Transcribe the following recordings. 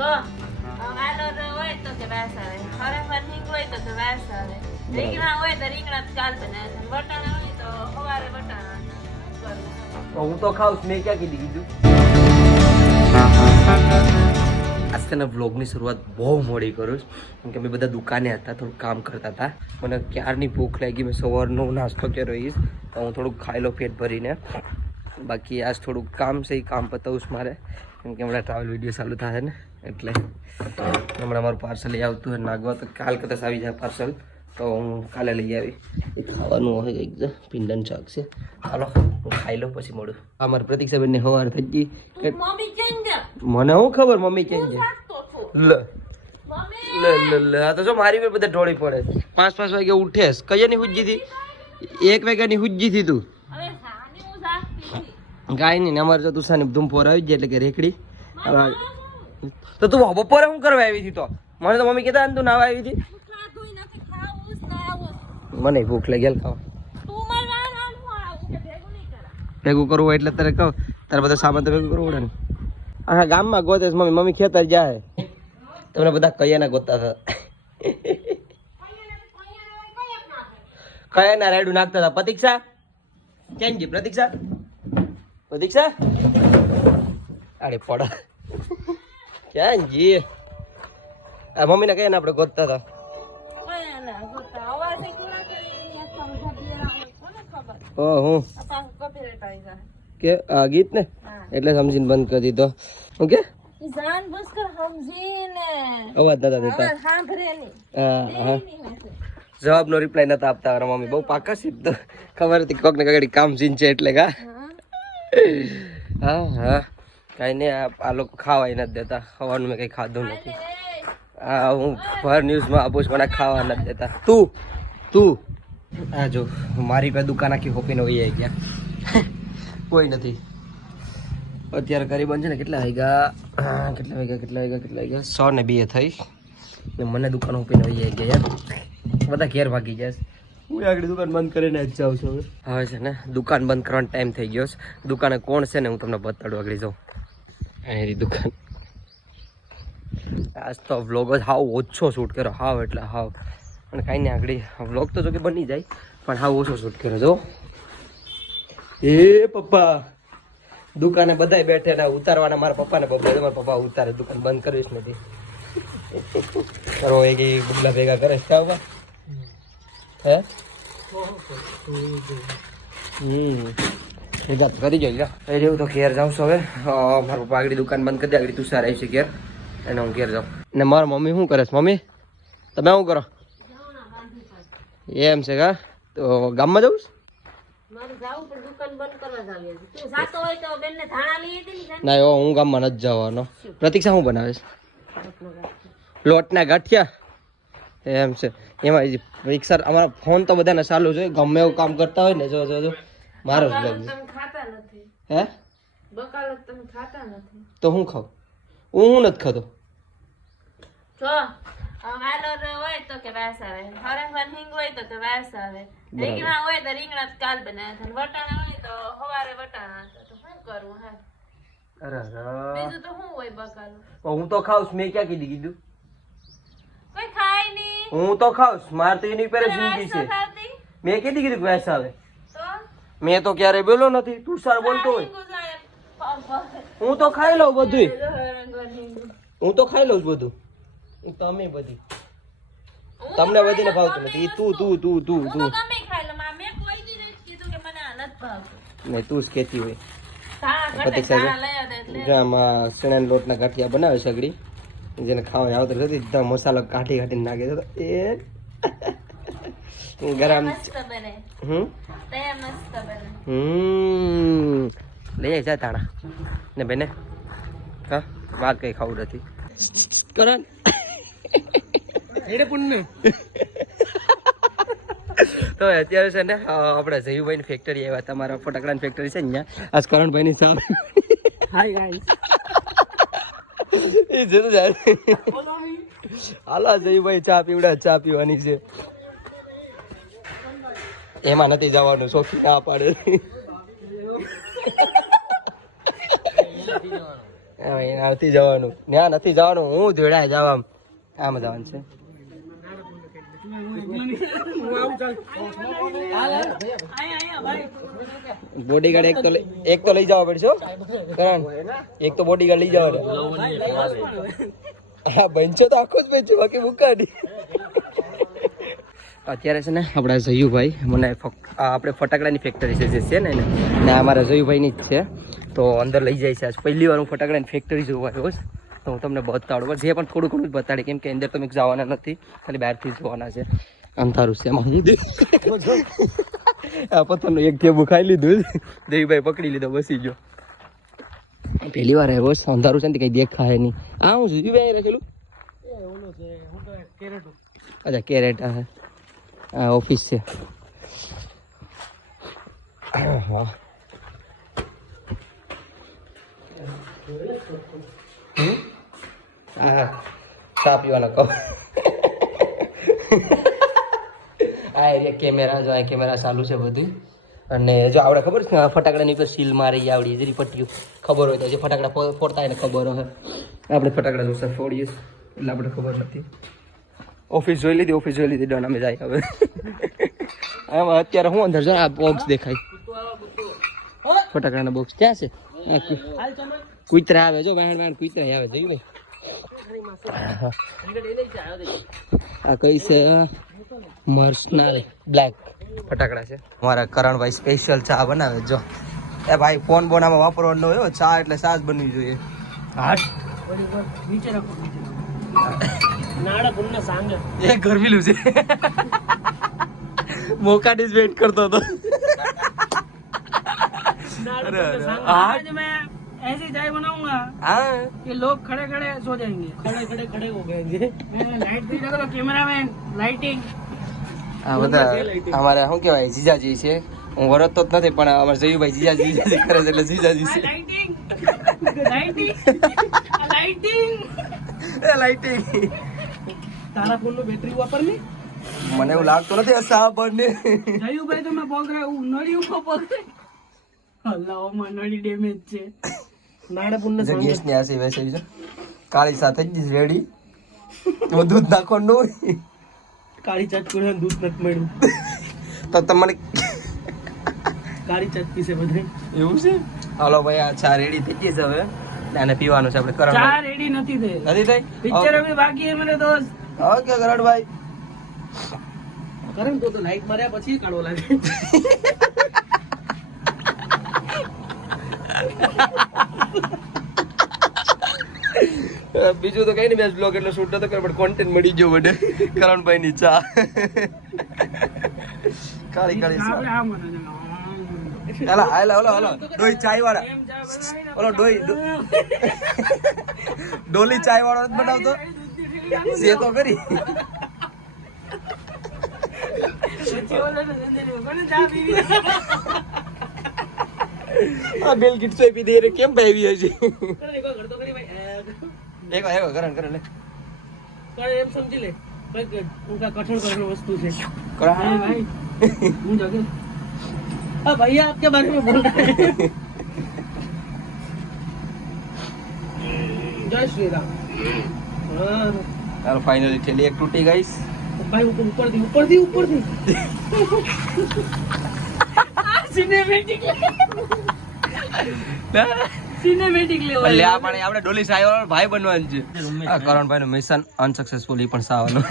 જો આલોર હોય તો કે વાસ આવે, ખરેખર હિંગ હોય તો વાસ આવે, રીંગણા હોય તો રીંગણા કાલ બનાવે, વટાણા હોય તો સવારે વટાણા કરવું. હું તો ખાઉં મેં ક્યાં કીધું. આજ તને વ્લોગની શરૂઆત બહુ મોડી કરું કેમ કે અમે બધા દુકાને હતા, થોડું કામ કરતા હતા. મને ક્યારની ભૂખ લાગી, મેં સવારનો નાસ્તો કર્યો રહીશ તો હું થોડુંક ખાઈ લો પેટ ભરીને. બાકી આજ થોડુંક કામ છે, એ કામ પતાવું મારે કેમ કે હમણાં ટ્રાવેલ વિડીયો ચાલુ થાય ને એટલે હમણાં મારું પાર્સલ લઈ આવતું હોય નાગવા તો કાલ કદાચ આવી જાય પાર્સલ તો હું કાલે લઈ આવી. એ ખાવાનું હોય એકદમ ભીંડાનું શાક છે. હાલો હું ખાઈ લઉં પછી મળું. અમારી પ્રતિક્ષાબેનને સવાર થઈ ગઈ. મને શું ખબર મમ્મી કેમ છે. લે આ તો જો મારી પર બધા ઢોળી પડે. 5 વાગે ઉઠેસ કયાની હુજ્જી થી 1 વાગ્યાની હુજ્જી થી તું કાંઈ નહીં. અમારે જો તુસાની ધૂમફોર આવી જાય એટલે કે રેખડી. તો તું બપોરે શું કરવા આવી હતી? તો મને તો મમ્મી કહેતા તું નાવા આવી હતી. મને ભૂખ લાગી ખાવા ભેગું કરવું એટલે તારે કહું તારે બધા સામાન તો ભેગું કરવું પડે ને. હા ગામમાં ગોતે મમ્મી ખેતર જાય તમને બધા કયાના ગોતતા હતા. કયાના રાયડું નાખતા હતા. પ્રતીક્ષા કેમ જી? પ્રતીક્ષા અરે પડા ક્યાં જી? મમ્મીને કયા આપણે ગોતતા હતા. હું કે આ ગીત ને એટલે સમજીને બંધ કરી દીધો. ઓકે અવાજ નતા દેતા. જવાબ નો રિપ્લાય નતા આપતા. મમ્મી બહુ પાકા છે તો ખબર હતી કોક ને કઈ કામ સીન છે એટલે કા. હા હા કઈ નઈ. આ લોકો ખાવાય નથી દેતા. ખાવાનું મેં કઈ ખાધું નથી. હા હું ભર ન્યૂઝમાં આપું છું, મને ખાવા નથી દેતા. તું આ જો મારી પાસે દુકાન આખી હોપીને વહી આવી ગયા. કોઈ નથી અત્યારે કરીબન છે ને. કેટલા વાગ્યા 102 થઈ ને મને દુકાન હોપીને વહી આવી ગયા યાર. બધા ઘેર ભાગી ગયા. હું આગળ દુકાન બંધ કરીને જ જાઉં છું હવે છે ને. દુકાન બંધ કરવાનો ટાઈમ થઈ ગયો છે. દુકાને કોણ છે ને હું તમને બતાડું. આગળ જાઉં એની દુકાન. આજ તો વ્લોગ જ હાવ ઓછો શૂટ કર્યો. હાવ એટલે હાવ. અને કાંઈ નહીં આગળ વ્લોગ તો જો કે બની જાય પણ હાવ ઓછો શૂટ કર્યો. જો એ પપ્પા દુકાને બધા બેઠેલા ઉતારવાના. મારા પપ્પાને મારા પપ્પા ઉતારે. દુકાન બંધ કરવીશ નથી કરો. એક ગુડલા ભેગા કરે હે ભેગા કરી જોઈ રહ્યું તો ઘેર જાઉં છું હવે. મારા પપ્પા આગળ દુકાન બંધ કરી દે. આગળ તુષાર આવી છે ઘેર એને હું ઘેર જાઉં. ને મારા મમ્મી શું કરે છે? મમ્મી તમે શું કરો? એમ છે કા? તો ગામમાં જવું? ના હું ગામમાં નથી જવાનો. પ્રતીક્ષા શું બનાવે છે? લોટના ગાંઠિયા. એમ છે. એમાં રિક્ષા અમારા ફોન તો બધાને ચાલુ છે. ગમે એવું કામ કરતા હોય ને જો મારો જ બ્લોગ હે તો હું ખાઉં? હું નથી ખાતો. હોય તો કે વાસ આવે, ખરેખર હિંગ હોય તો વાસ આવે, રીંગણા હોય તો રીંગણા કાલ બનાવે, વટાણા હોય તો સવારે વટાણા. તો શું કરવું? હા બીજું તો શું હોય બકાલું? હું તો ખાઉં. મેં ક્યાં કીધું? કોઈ ખાય નહીં. હું તો ખાઉં. મારે તો એની પર જિંદગી છે. મેં કીધું વાસ આવે તો મેં તો ક્યારે બોલો નથી. તું સાર બોલતો હોય. હું તો ખાઈ લઉં બધું. હું તો ખાઈ લઉં બધું. તમે બધી તમને બધીને ભાવતું નથી. તું નહીં તું જ કેતી હોય. આમાં ચણાના લોટના ગાંઠિયા બનાવે સગડી જેને ખાવાની આવતર હતી. મસાલો કાઢીને નાખે છે એ ગરમ. લઈ જાય તાણા ને બેને. હા વાત કઈ ખાવું નથી કરણ. તો અત્યારે છે ને આપણે જયુભાઈ ની ફેક્ટરી આવ્યા. તમારા ફટાકડાની ફેક્ટરી છે ને આજ કરણભાઈ ની સામે. હાય ગાઈસ એ જતો જાય. હાલો જયુભાઈ ચા પીવાની છે. એમાં નથી જવાનું. શોખી ના પાડે. નથી જવાનું, ત્યાં નથી જવાનું, હું જોડાય જાવ આમ જવાનું છે. બોડીગાર્ડ એક તો લઈ જવા પડશે કરણ, એક તો બોડીગાર્ડ લઈ જવાનો. હા બનશો તો આખો જ બેચ્યો, બાકી મુકાડી. અત્યારે છે ને આપણા જયુભાઈ મને આપણે ફટાકડાની ફેક્ટરી છે જે છે ને અમારા જયુભાઈની જ છે, તો અંદર લઈ જાય છે. આજ પહેલી વાર હું ફટાકડાની ફેક્ટરી જોવા આવ્યો છું, તો હું તમને બતાડું, પણ જે પણ થોડું ઘણું જ બતાડે, કેમ કે અંદર તમે જવાના નથી, ખાલી બહારથી જોવાના છે. અંધારું છે એમાં આ પથ્થરનું એક થેબું ખાઈ લીધું, દેવીભાઈ પકડી લીધો, બસી ગયો. પહેલી વાર આવ્યો છે, અંધારું છે ને કઈ દેખાય નહીં. હા હું જયુભાઈ રાખેલું, અચ્છા કેરેટ, હા ઓફિસ છે. હા ચા પીવાના કહો. આ એરિયા કેમેરા, જો આ કેમેરા ચાલુ છે બધું. અને જો આપણે ખબર છે ફટાકડાની ઉપર સીલ મારી આવડી જરી પટ્ટીઓ ખબર હોય તો, જે ફટાકડા ફોડતા હોય ને ખબર હોય, આપણે ફટાકડા જોશે ફોડીએ એટલે આપણે ખબર નથી. ઓફિસ જોઈ લીધી ડન, અમે જાય હવે. આમાં અત્યારે હું અંદર જો આ બોક્સ દેખાય, ફટાકડાના બોક્સ ક્યાં છે? કુતરા આવે, જો વેણ કુતરા આવે, જોયું. આ કઈ છે? મર્સનલ બ્લેક ફટાકડા છે. અમારા કરણભાઈ સ્પેશિયલ ચા બનાવે. જો એ ભાઈ ફોન બોનામાં વાપરવાનો હોય, ચા એટલે ચા જ બનવી જોઈએ. હાટ નીચે રાખો, નાડા પુન્ના સાંગે એ ગરમીલું છે. મોકાડી જ વેટ કરતો હતો. आज मैं ऐसी चाय बनाऊंगा कि लोग खड़े खड़े सो जाएंगे, खड़े खड़े हो गएंगे. लाइट भी लगा, कैमरा मैन लाइटिंग. આ બધા અમારે શું કહેવાય જીજાજી છે. હું વરતતો જ નથી, પણ અમારે જયુભાઈ જીજાજી કરે છે એટલે જીજાજી છે. Lighting lighting lighting lighting. તારા ફોન નો બેટરી વાપરની મને એવું લાગતું નથી આ સાબણ ને. જયુભાઈ તો મેં પકડે નળી ઉપર પકડે. અલ્લાહમાં નળી ડેમેજ છે. નાડા પુન્ના સાંગે ગેસ ની આસી વેસે છે. કાળી સાથે જ રેડી. તો દૂધ નાખવાનું હોય. કાળી ચાટ પીને દૂધ નથી મળ્યું તો તમને કાળી ચાટ પીસે બધે એવું છે. હાલો ભાઈ આ ચા રેડી થઈ ગઈ છે, હવે આને પીવાનું છે આપણે. કરણ ચા રેડી નથી થઈ, નથી થઈ, પિક્ચર અભી બાકી હે મેરે દોસ્ત. ઓકે કરણભાઈ. કરણ તો લાઈટ માર્યા પછી કાઢો લાગે. બીજું તો કઈ નહીં, મેં બ્લોગ એટલે શૂટ નતો કર્યો, પણ કોન્ટેન્ટ મળી ગયો બધે. કરણભાઈ ની ચા કાળી કાળી ચા. હાલો ડોઈ ચાય વાળા, ઓલો ડોલી ચાય વાળો નથી બનાવતો છે તો કરી. આ બેલ કિટ સે પી દે રે, કેમ ભાઈ હજી એક કરણ લે એમ સમજી લે ઉનકા कठोर वस्तु છે. કરણ भाई હું જગે हाँ भैया आपके बारे में बोल रहे हैं. जय श्री राम. ચાલો ફાઇનલી થેલી એક તૂટી ગઈસ. भाई ऊपर दी सिनेमैटिक लेवल. એટલે આ પાણી આપણે ડોલી સાઈ વાળો ભાઈ બનવાનું છે. આ કરણભાઈ નું મિશન અનસક્સેસફુલ પણ સાવાનું.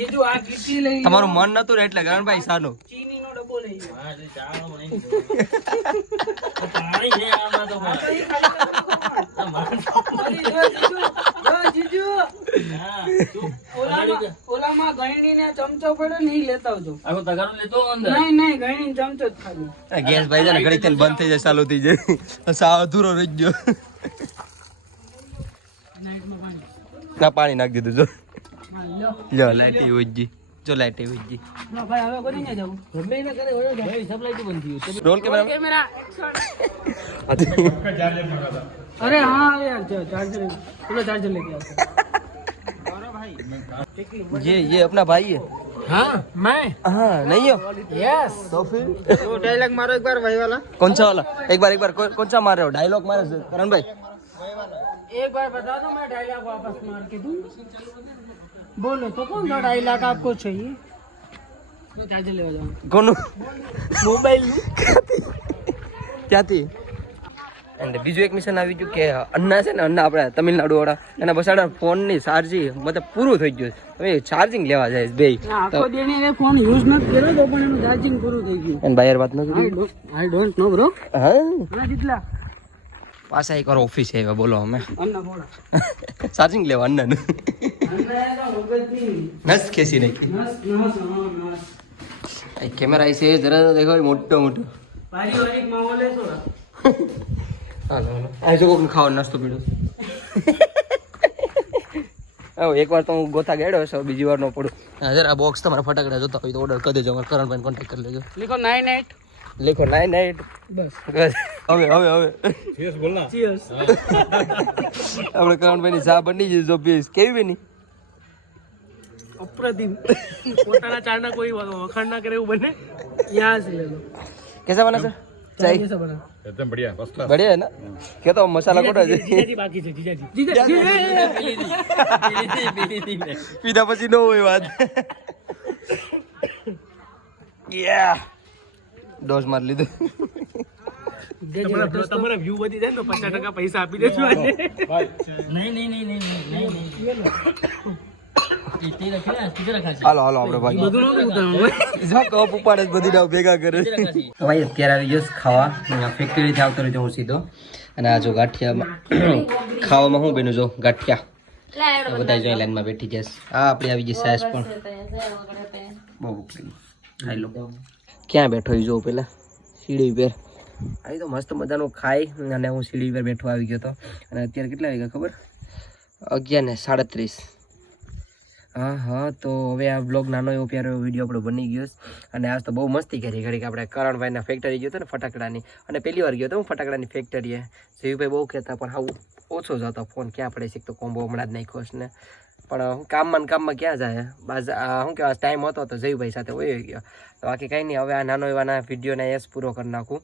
ये जो आ गिट्टी લઈ તમારું મન નતું ને એટલે કરણભાઈ સાનો ચીની નો ડબ્બો લઈ ગયો. હા જે ચાનો મને પાણી છે આમાં તો જીજુ ઓલામાં ગયણી ને ચમચો પડ્યો નહીં લેતા આવજો. આખો તગારો લેતો અંદર નહીં ગયણી ચમચો જ ખાલી. ગેસ ભાઈ છે ને ઘડી થઈને બંધ થઈ જાય, ચાલુ થઈ જાય, સાવ અધૂરો રહી ગયો. નાઈટમાં પાણી ના પાણી નાખી દીધું. જો હા લ્યો લ્યો લાઈટ ઉજજી, જો લાઈટ ઉજજી. લો ભાઈ હવે કોની ના જાવું ગમે ના કરે ઓયો ભાઈ સબ લાઈટ બંધ થયું. રોલ કેમેરા अरे हाँ यार चार्जर चार्जर लेके आओ. ये अपना भाई है. हाँ मैं हाँ नहीं हो यस. तो फिर तो डायलॉग मारो एक बार वही वाला. कौन सा वाला? एक बार कौन सा मार रहे हो डायलॉग मारे करण भाई? एक बार बता दो मैं 2.5 लाख वापस मार के दूँ बोलो तो कौन सा 2.5 लाख आपको चाहिए मैं चार्जर ले जाऊँ કોનું मोबाइल ક્યાંથી અને બીજું એક મિશન આવી ગયું કે અન્ના છે ને અન્ના આપણે તમિલનાડુ વાળા એના બસાડા ફોનની ચાર્જિંગ મતલબ પૂરું થઈ ગયું હવે ચાર્જિંગ લેવા જાય બે આખો દેને એ ફોન યુઝ નથી કર્યો તો પણ એનું ચાર્જિંગ પૂરું થઈ ગયું અને બાયર વાત નથી આઈ ડોન્ટ નો બ્રો હા હા જેટલા પાછા એકવાર ઓફિસ આવ્યા બોલો અમે અન્ના બોલા ચાર્જિંગ લેવા અન્નાનું અન્ના તો વગરથી નસ ખેંચી નાખી નસ નસ નસ આ કેમેરા છે જરા દેખો મોટો મોટો પારિવારિક માહોલ હે થોડા હાલો હાલો આ જો કોક ખાવાનો નાસ્તો પીડો એકવાર તો હું ગોથા ગેડ્યો છે બીજી વાર નો પડું જરા આ બોક્સ તમારા ફટાકડા જોતા હોય તો ઓર્ડર કરી દેજો અમારા કરણભાઈ કોન્ટેક્ટ કરી લેજો लिखो 98 લખો 98 बस હવે चीयर्स बोलना चीयर्स આપણે કરણભાઈની ચા બની જઈ જો પીસ કેવી બની अप्रतिम પોતાના ચાના કોઈ વખાણ ના કરે એવું બને यहाँ से ले लो कैसा बना सर चाय कैसा बना एकदम बढ़िया फर्स्ट क्लास बढ़िया है ना क्या तो मसाला कोटा है જીજાજી બાકી છે જીજાજી પીધા પછી નો હોય વાત યા ડોઝ માર લીધો તમારા વ્યૂ વધી જાય ને તો 50% પૈસા આપી દેજો આજે નહીં હાલો હાલો આપણે ભાઈ બધું નતું ઉતારવાનું જો કપ ઉપાડે જ બધી નાવ ભેગા કરે ભાઈ અત્યારે આવી ગયો ખાવા ફેક્ટરીથી આવતો રહ્યો હું સીધો અને આ જો ગાંઠિયામાં ખાવામાં હું બેનું જો ગાંઠિયા બધા જો લાઈનમાં બેઠી જશે આ આપણી આવી ગઈ સાસ પણ બહુ ભૂખ લાગી ખાઈ લો ક્યાં બેઠો જો પેલા સીડી પર આવી તો મસ્ત મજાનું ખાઈ અને હું સીડી પર બેઠો આવી ગયો હતો અને અત્યારે કેટલા વાગ્યા ખબર 11:37 હા તો હવે આ બ્લોગ નાનો એવો પ્યારો એવો વિડીયો આપણો બની ગયો અને આજ તો બહુ મસ્તી કરી ઘડીક આપણે કરણભાઈના ફેક્ટરી ગયો હતો ને ફટાકડાની અને પહેલી વાર ગયો હતો હું ફટાકડાની ફેક્ટરીએ જીવીભાઈ બહુ કહેતા પણ હાવ ઓછો જ હતો ફોન ક્યાં પડે છે તો કોમ્બો હમણાં જ નાખ્યો છે ને પણ હું કામમાં ક્યાં જાય બસ શું કહેવાય ટાઈમ હતો તો જીવીભાઈ સાથે વયો ગયો તો બાકી કંઈ નહીં હવે આ નાનો એવાના વિડીયોને એસ પૂરો કરી નાખું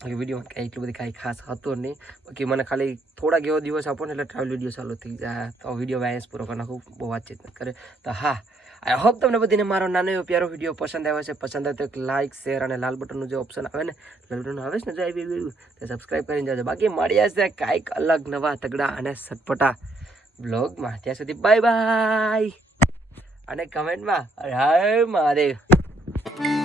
વિડીયોમાં કાંઈ એટલું બધી કાંઈ ખાસ હતું નહીં બાકી મને ખાલી થોડાક એવો દિવસ આપો ને એટલે ટ્રાવેલ વિડીયો ચાલુ થઈ જાય તો વિડીયો વાયસ પૂરો કરી નાખું બહુ વાતચીત ન કરે તો હા આઈ હોપ તમને બધીને મારો નાનો એવો પ્યારો વિડીયો પસંદ આવ્યો છે પસંદ આવે તો એક લાઇક શેર અને લાલ બટનનું જે ઓપ્શન આવે ને લાલ બટન આવે છે ને જો આવી ગયું તે સબસ્ક્રાઈબ કરીને જાજો બાકી મળ્યા છે કાંઈક અલગ નવા તગડા અને સટપટા બ્લોગમાં ત્યાં સુધી બાય બાય અને કમેન્ટમાં હર મહાદેવ